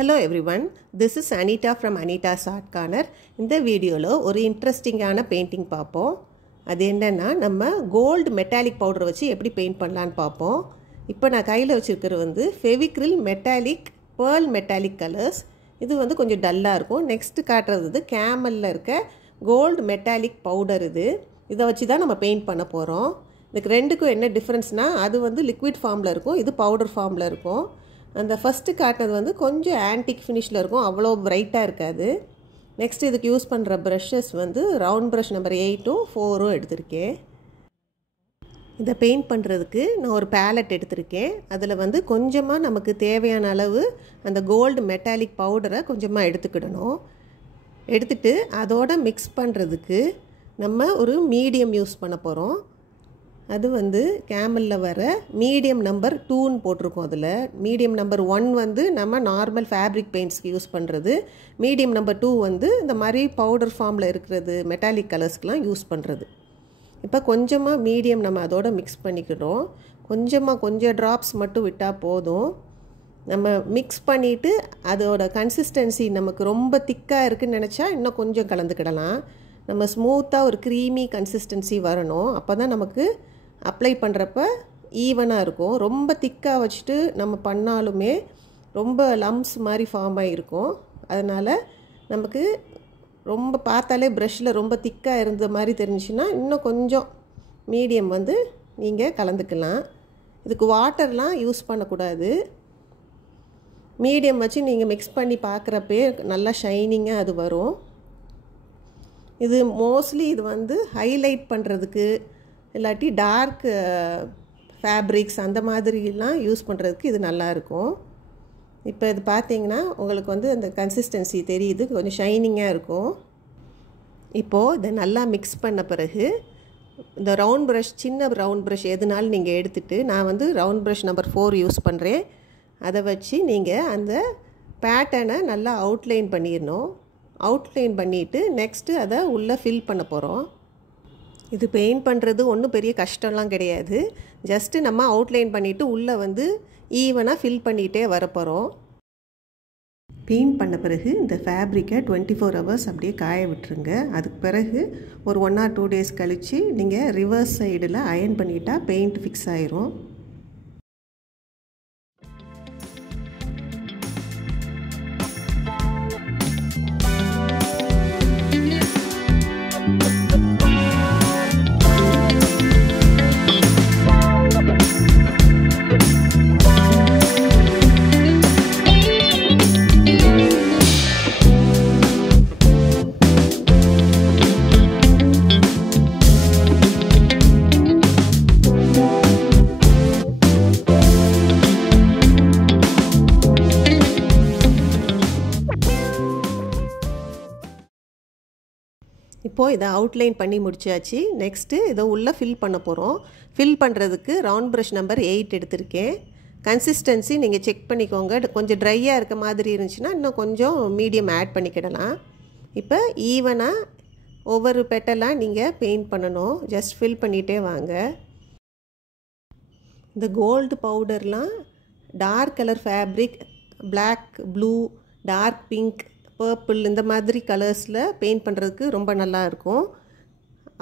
Hello everyone, this is Anita from Anita's Art Corner. இந்த வீடியோவில் ஒரு இன்ட்ரெஸ்டிங்கான பெயிண்டிங் பார்ப்போம். அது என்னென்னா நம்ம கோல்டு மெட்டாலிக் பவுடர் வச்சு எப்படி பெயிண்ட் பண்ணலான்னு பார்ப்போம். இப்போ நான் கையில் வச்சுருக்கிறது வந்து Fevicryl metallic pearl metallic colours. இது வந்து கொஞ்சம் டல்லாக இருக்கும். நெக்ஸ்ட்டு காட்டுறது வந்து கேமலில் இருக்க கோல்டு மெட்டாலிக் பவுடர். இதை வச்சு தான் நம்ம பெயிண்ட் பண்ண போகிறோம். இதுக்கு ரெண்டுக்கும் என்ன டிஃப்ரென்ஸ்னால் அது வந்து லிக்விட் ஃபார்மில் இருக்கும், இது பவுடர் ஃபார்மில் இருக்கும். அந்த ஃபஸ்ட்டு காட்டினது வந்து கொஞ்சம் ஆன்டிக் ஃபினிஷில் இருக்கும், அவ்வளோ பிரைட்டாக இருக்காது. நெக்ஸ்ட் இதுக்கு யூஸ் பண்ணுற ப்ரஷஸ் வந்து ரவுண்ட் ப்ரஷ் நம்பர் 8ம் 4ம் எடுத்திருக்கேன். இதை பெயிண்ட் பண்ணுறதுக்கு நான் ஒரு பேலட் எடுத்திருக்கேன். அதில் வந்து கொஞ்சமாக நமக்கு தேவையான அளவு அந்த கோல்டு மெட்டாலிக் பவுடரை கொஞ்சமாக எடுத்துக்கிடணும். எடுத்துகிட்டு அதோடு மிக்ஸ் பண்ணுறதுக்கு நம்ம ஒரு மீடியம் யூஸ் பண்ண போகிறோம். அது வந்து கேமலில் வர மீடியம் நம்பர் 2ன்னு போட்டிருக்கோம். அதில் மீடியம் நம்பர் 1 வந்து நம்ம நார்மல் ஃபேப்ரிக் பெயிண்ட்ஸ்க்கு யூஸ் பண்ணுறது, மீடியம் நம்பர் 2 வந்து இந்த மாதிரி பவுடர் ஃபார்மில் இருக்கிறது மெட்டாலிக் கலர்ஸ்க்கெலாம் யூஸ் பண்ணுறது. இப்போ கொஞ்சமாக மீடியம் நம்ம அதோடு மிக்ஸ் பண்ணிக்கிறோம். கொஞ்சம் ட்ராப்ஸ் மட்டும் விட்டால் போதும். நம்ம மிக்ஸ் பண்ணிவிட்டு அதோட கன்சிஸ்டன்சி நமக்கு ரொம்ப திக்காக இருக்குதுன்னு நினச்சா இன்னும் கொஞ்சம் கலந்துக்கிடலாம். நம்ம ஸ்மூத்தாக ஒரு க்ரீமி கன்சிஸ்டன்சி வரணும். அப்போ தான் நமக்கு அப்ளை பண்ணுறப்ப ஈவனாக இருக்கும். ரொம்ப திக்காக வச்சுட்டு நம்ம பண்ணாலுமே ரொம்ப லம்ஸ் மாதிரி ஃபார்ம் ஆகிருக்கும். அதனால் நமக்கு ரொம்ப பார்த்தாலே ப்ரஷ்ஷில் ரொம்ப திக்காக இருந்த மாதிரி தெரிஞ்சுன்னா இன்னும் கொஞ்சம் மீடியம் வந்து நீங்கள் கலந்துக்கலாம். இதுக்கு வாட்டர்லாம் யூஸ் பண்ணக்கூடாது. மீடியம் வச்சு நீங்கள் மிக்ஸ் பண்ணி பார்க்குறப்பே நல்லா ஷைனிங்காக அது வரும். இது மோஸ்ட்லி இது வந்து ஹைலைட் பண்ணுறதுக்கு இல்லாட்டி டார்க் ஃபேப்ரிக்ஸ் அந்த மாதிரிலாம் யூஸ் பண்ணுறதுக்கு இது நல்லாயிருக்கும். இப்போ இது பார்த்திங்கன்னா உங்களுக்கு வந்து அந்த கன்சிஸ்டன்சி தெரியுது, கொஞ்சம் ஷைனிங்காக இருக்கும். இப்போது இதை நல்லா மிக்ஸ் பண்ண பிறகு இந்த ரவுண்ட் ப்ரஷ், சின்ன ரவுண்ட் ப்ரஷ் எதுனாலும் நீங்கள் எடுத்துகிட்டு, நான் வந்து ரவுண்ட் ப்ரஷ் நம்பர் 4 யூஸ் பண்ணுறேன். அதை வச்சு நீங்கள் அந்த பேட்டர்னை நல்லா அவுட்லைன் பண்ணிடணும். அவுட்லைன் பண்ணிவிட்டு நெக்ஸ்ட்டு அதை உள்ளே ஃபில் பண்ண போகிறோம். இது பெயிண்ட் பண்ணுறது ஒன்றும் பெரிய கஷ்டம்லாம் கிடையாது. ஜஸ்ட்டு நம்ம அவுட்லைன் பண்ணிவிட்டு உள்ளே வந்து ஈவனாக ஃபில் பண்ணிகிட்டே வரப்போகிறோம். பெயிண்ட் பண்ண பிறகு இந்த ஃபேப்ரிக்கை 24 ஹவர்ஸ் அப்படியே காய விட்டுருங்க. அதுக்கு பிறகு ஒரு 1 or 2 days கழித்து நீங்கள் ரிவர்ஸ் சைடில் அயர்ன் பண்ணிட்டால் பெயிண்ட் ஃபிக்ஸ் ஆயிரும். இப்போது இதை அவுட்லைன் பண்ணி முடிச்சாச்சு. நெக்ஸ்ட்டு இதை உள்ளே ஃபில் பண்ண போகிறோம். ஃபில் பண்ணுறதுக்கு ரவுண்ட் ப்ரஷ் நம்பர் 8 எடுத்திருக்கேன். கன்சிஸ்டன்சி நீங்கள் செக் பண்ணிக்கோங்க. கொஞ்சம் ட்ரையாக இருக்க மாதிரி இருந்துச்சுன்னா இன்னும் கொஞ்சம் மீடியம் ஆட் பண்ணிக்கிடலாம். இப்போ ஈவனாக ஒவ்வொரு பெட்டலாக நீங்கள் பெயிண்ட் பண்ணணும். ஜஸ்ட் ஃபில் பண்ணிகிட்டே வாங்க. இந்த கோல்டு பவுடர்லாம் dark colour fabric, black, blue, dark pink, purple இந்த மாதிரி கலர்ஸில் பெயிண்ட் பண்ணுறதுக்கு ரொம்ப நல்லாயிருக்கும்.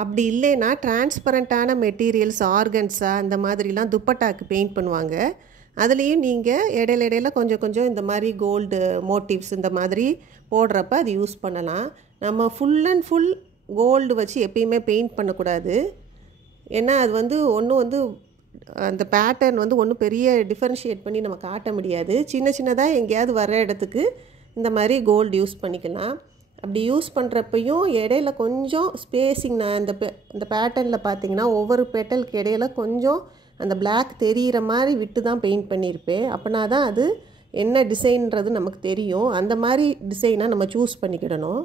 அப்படி இல்லைன்னா டிரான்ஸ்பரண்ட்டான மெட்டீரியல்ஸ், ஆர்கன்ஸா அந்த மாதிரிலாம் துப்பட்டாக்கு பெயிண்ட் பண்ணுவாங்க. அதுலேயும் நீங்கள் இடையில கொஞ்சம் இந்த மாதிரி கோல்டு மோட்டிவ்ஸ் இந்த மாதிரி போடுறப்ப அது யூஸ் பண்ணலாம். நம்ம ஃபுல் அண்ட் ஃபுல் கோல்டு வச்சு எப்பயுமே பெயிண்ட் பண்ணக்கூடாது. ஏன்னா அது வந்து ஒன்றும் வந்து அந்த பேட்டர்ன் வந்து ஒன்றும் பெரிய டிஃபரன்ஷியேட் பண்ணி நம்ம காட்ட முடியாது. சின்னதாக எங்கேயாவது வர இடத்துக்கு இந்த மாதிரி கோல்டு யூஸ் பண்ணிக்கலாம். அப்படி யூஸ் பண்ணுறப்பையும் இடையில கொஞ்சம் ஸ்பேஸிங், நான் இந்த பேட்டர்னில் பார்த்தீங்கன்னா ஒவ்வொரு பெட்டலுக்கு இடையில கொஞ்சம் அந்த பிளாக் தெரிகிற மாதிரி விட்டு தான் பெயிண்ட் பண்ணியிருப்பேன். அப்படின்னா தான் அது என்ன டிசைன்றது நமக்கு தெரியும். அந்த மாதிரி டிசைனாக நம்ம சூஸ் பண்ணிக்கிடணும்.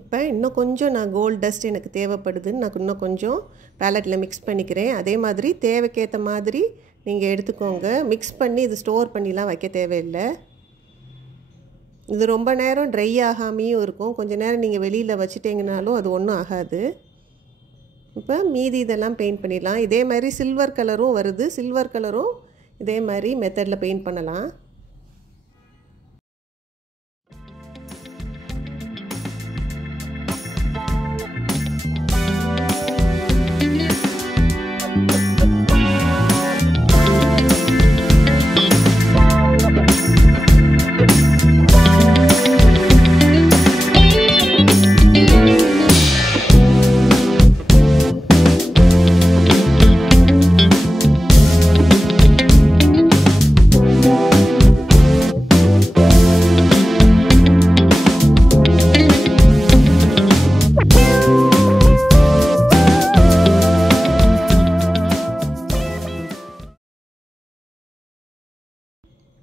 இப்போ இன்னும் கொஞ்சம் நான் கோல்டு டஸ்ட் எனக்கு தேவைப்படுதுன்னு நான் இன்னும் கொஞ்சம் பேலட்டில் மிக்ஸ் பண்ணிக்கிறேன். அதே மாதிரி தேவைக்கேற்ற மாதிரி நீங்கள் எடுத்துக்கோங்க. மிக்ஸ் பண்ணி இது ஸ்டோர் பண்ணிலாம் வைக்க தேவையில்லை. இது ரொம்ப நேரம் ட்ரை ஆகாமையும் இருக்கும். கொஞ்சம் நேரம் நீங்கள் வெளியில் வச்சுட்டிங்கனாலும் அது ஒன்றும் ஆகாது. இப்போ மீதி இதெல்லாம் பெயிண்ட் பண்ணிடலாம். இதே மாதிரி சில்வர் கலரும் வருது. சில்வர் கலரும் இதே மாதிரி மெத்தடில் பெயிண்ட் பண்ணலாம்.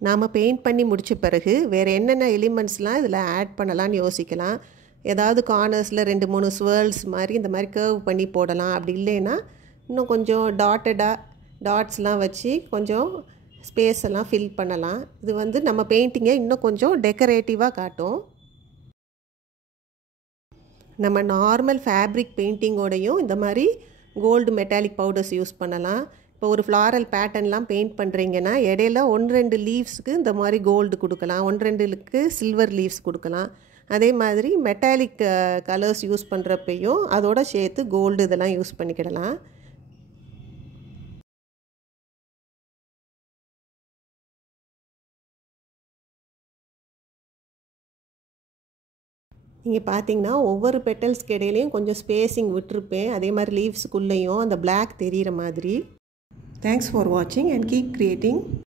நாம் பெயிண்ட் பண்ணி முடித்த பிறகு வேறு என்னென்ன எலிமெண்ட்ஸ்லாம் இதில் ஆட் பண்ணலான்னு யோசிக்கலாம். ஏதாவது கார்னர்ஸில் 2-3 ஸ்வேர்ல்ஸ் மாதிரி இந்த மாதிரி கர்வ் பண்ணி போடலாம். அப்படி இல்லைன்னா இன்னும் கொஞ்சம் டாட்ஸ்லாம் வச்சு கொஞ்சம் ஸ்பேஸ் எல்லாம் ஃபில் பண்ணலாம். இது நம்ம பெயிண்டிங்கை இன்னும் கொஞ்சம் டெக்கரேட்டிவாக காட்டும். நம்ம நார்மல் ஃபேப்ரிக் பெயிண்டிங்கோடையும் இந்த மாதிரி கோல்டு மெட்டாலிக் பவுடர்ஸ் யூஸ் பண்ணலாம். இப்போ ஒரு ஃப்ளாரல் பேட்டர்ன்லாம் பெயிண்ட் பண்ணுறீங்கன்னா இடையில 1-2 லீவ்ஸுக்கு இந்த மாதிரி கோல்டு கொடுக்கலாம், 1-2க்கு சில்வர் லீவ்ஸ் கொடுக்கலாம். அதே மாதிரி மெட்டாலிக் கலர்ஸ் யூஸ் பண்ணுறப்பையும் அதோட சேர்த்து கோல்டு இதெல்லாம் யூஸ் பண்ணிக்கிடலாம். நீங்கள் பார்த்தீங்கன்னா ஒவ்வொரு பெட்டல்ஸ்க்கு இடையிலையும் கொஞ்சம் ஸ்பேஸிங் விட்டுருப்பேன். அதே மாதிரி லீவ்ஸுக்குள்ளேயும் அந்த பிளாக் தெரிகிற மாதிரி. Thanks for watching and keep creating.